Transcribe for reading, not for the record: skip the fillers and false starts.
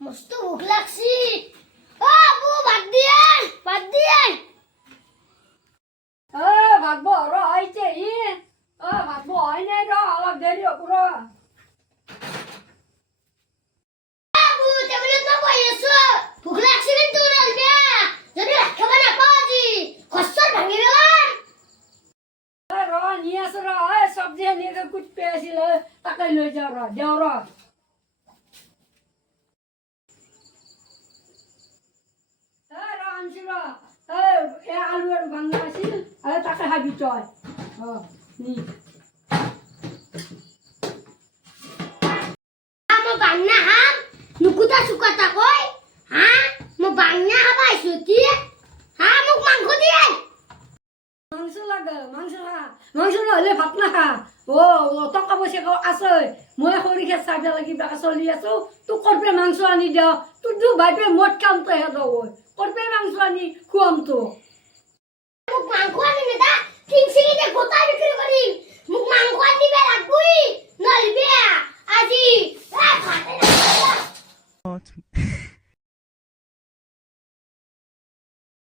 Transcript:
মস্ত ভোক লাগছি। আবু ভাত দিয়ে ভাত দিয়ে। ভাত র আইছে ভাত হয় নাই র অলপ দেরি হব র আবু টেবিলে তো বই আছো। ভোক লাগছে কিন্তু নালবে। যদি রাখবা না পাজি খসর ভাঙি গেলাম। র নিয়ে আস র সবজি নিয়ে কুচ পেয়েছিল তাকে লই যাও র দেও র র আনছি র আলু আর বাংলা আছিল তাকে হাবি চয় নি আমো বান্না হাম নুকুতা সুকাতা কই। হ্যাঁ মো বান্না হাবাইছো কি। হ্যাঁ মোক মাংস দিয়ে। মাংস লাগে মাংস নহলে ভাত নাখা টকা পইচা আছে মই খৰি খেত চাই লাগি বাকা চলি আছো তোক কৰপে মাংস আনি দিয় তোৰ দু ভাইপে মদ কামটো হে দই কৰপে মাংস আনি খুৱাম তো মোক মাংস আনি নেদা ঠিক সিঙিতে গোটা বিক্ৰি কৰিম। মোক মাংস আনিবে লাগবই নলবে আজি ভাতে না